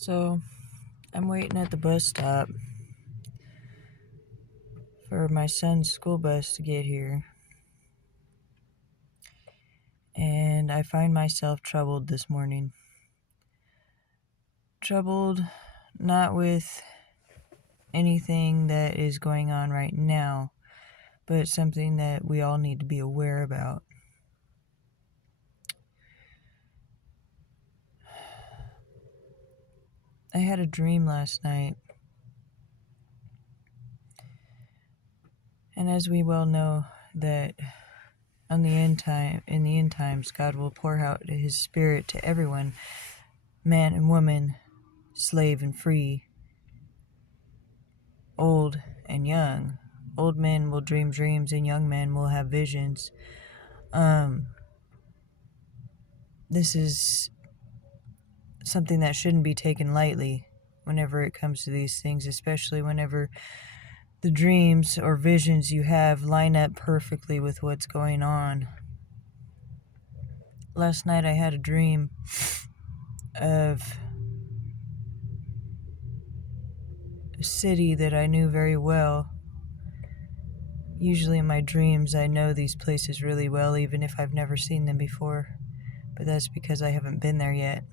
So, I'm waiting at the bus stop for my son's school bus to get here. And I find myself troubled this morning. Troubled not with anything that is going on right now, but something that we all need to be aware about. I had a dream last night. And as we well know that in the end times, God will pour out his spirit to everyone, man and woman, slave and free, old and young. Old men will dream dreams and young men will have visions. This is something that shouldn't be taken lightly whenever it comes to these things, especially whenever the dreams or visions you have line up perfectly with what's going on. Last night I had a dream of a city that I knew very well. Usually in my dreams I know these places really well, even if I've never seen them before, but that's because I haven't been there yet.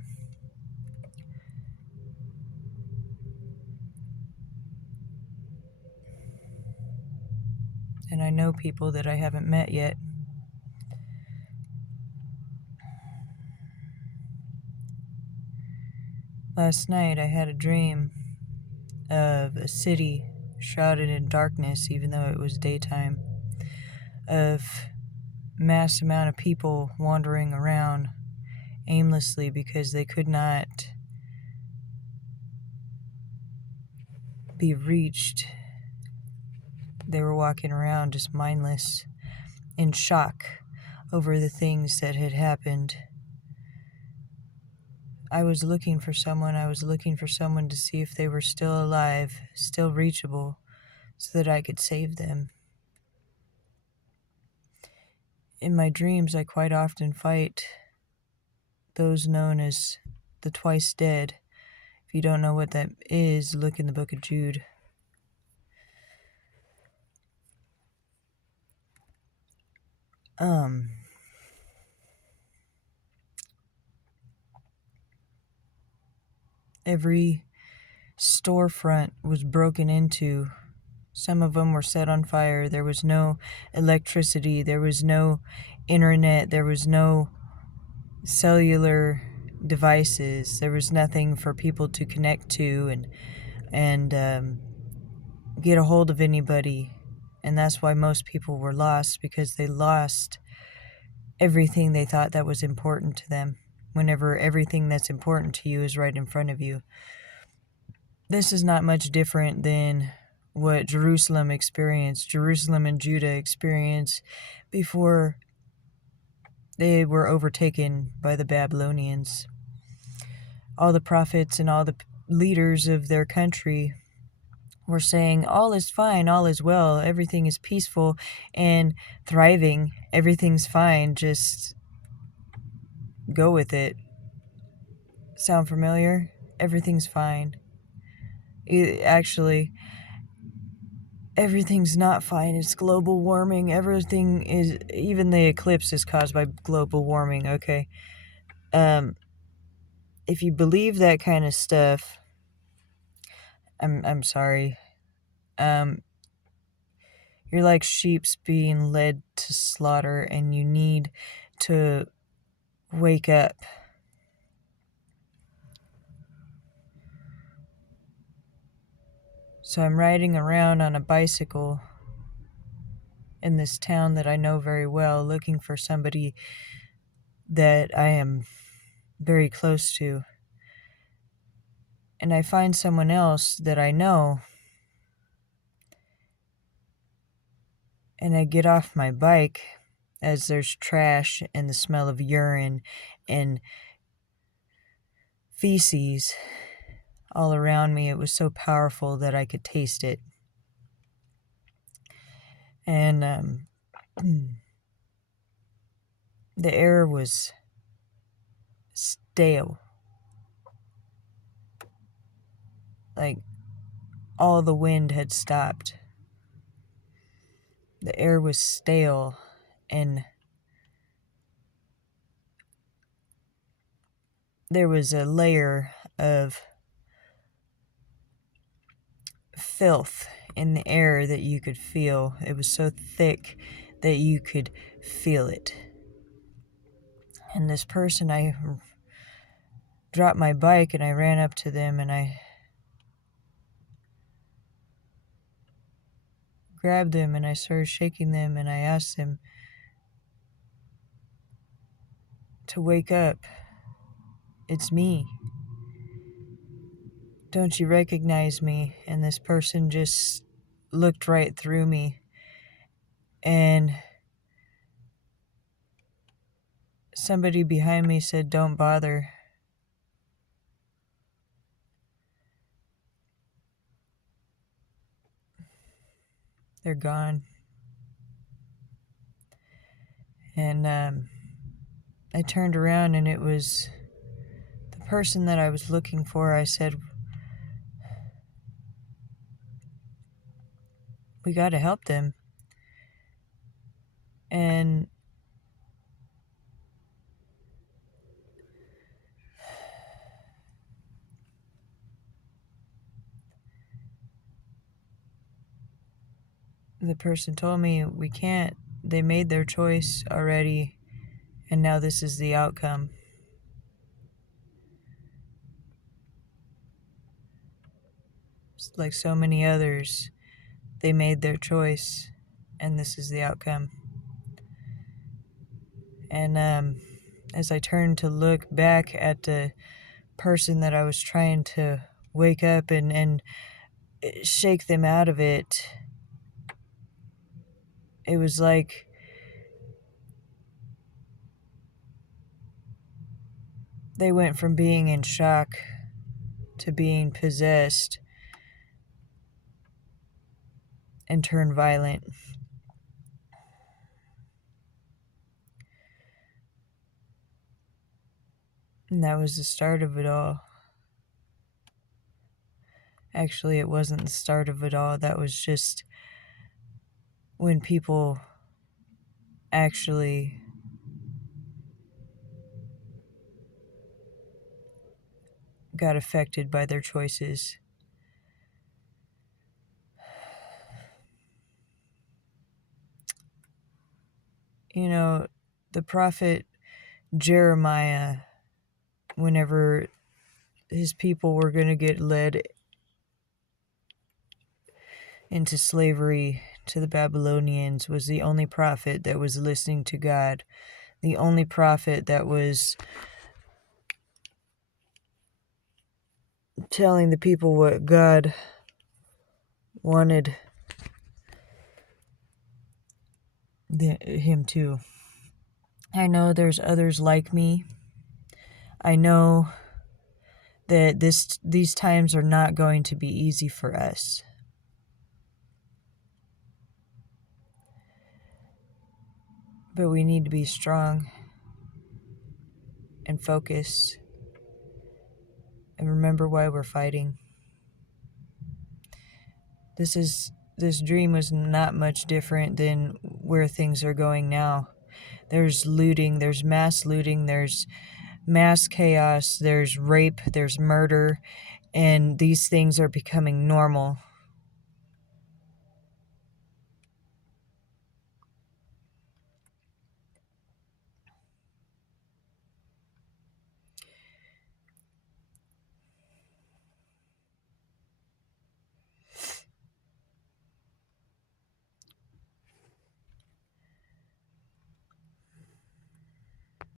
And I know people that I haven't met yet. Last night I had a dream of a city shrouded in darkness, even though it was daytime, of mass amount of people wandering around aimlessly because they could not be reached. They were walking around just mindless, in shock over the things that had happened. I was looking for someone to see if they were still alive, still reachable, so that I could save them. In my dreams, I quite often fight those known as the twice dead. If you don't know what that is, look in the book of Jude. Every storefront was broken into. Some of them were set on fire. There was no electricity. There was no internet. There was no cellular devices. There was nothing for people to connect to and get a hold of anybody. And that's why most people were lost, because they lost everything they thought that was important to them, whenever everything that's important to you is right in front of you. This is not much different than what Jerusalem and Judah experienced before they were overtaken by the Babylonians. All the prophets and all the leaders of their country were saying, all is fine, all is well, everything is peaceful and thriving, everything's fine, just go with it. Sound familiar? Everything's fine. Actually, everything's not fine. It's global warming. Everything is, even the eclipse is caused by global warming, okay? If you believe that kind of stuff, I'm sorry. You're like sheeps being led to slaughter, and you need to wake up. So I'm riding around on a bicycle in this town that I know very well, looking for somebody that I am very close to. And I find someone else that I know, and I get off my bike as there's trash and the smell of urine and feces all around me. It was so powerful that I could taste it. And the air was stale. like all the wind had stopped. The air was stale, and there was a layer of filth in the air that you could feel. It was so thick that you could feel it. And this person, I dropped my bike and I ran up to them and I grabbed them and I started shaking them and I asked them to wake up. It's me. Don't you recognize me? And this person just looked right through me. And somebody behind me said, "Don't bother." They're gone. And I turned around and it was the person that I was looking for. I said, "We got to help them." And the person told me, "We can't. They made their choice already, and now this is the outcome." Just like so many others, they made their choice, and this is the outcome. And as I turned to look back at the person that I was trying to wake up and shake them out of it, it was like they went from being in shock to being possessed and turned violent. And that was the start of it all. Actually, it wasn't the start of it all. That was just when people actually got affected by their choices. You know, the prophet Jeremiah, whenever his people were going to get led into slavery to the Babylonians, was the only prophet that was listening to God, the only prophet that was telling the people what God wanted him to. I know there's others like me. I know that these times are not going to be easy for us. But we need to be strong and focused and remember why we're fighting. This dream was not much different than where things are going now. There's looting, there's mass looting, there's mass chaos, there's rape, there's murder, and these things are becoming normal.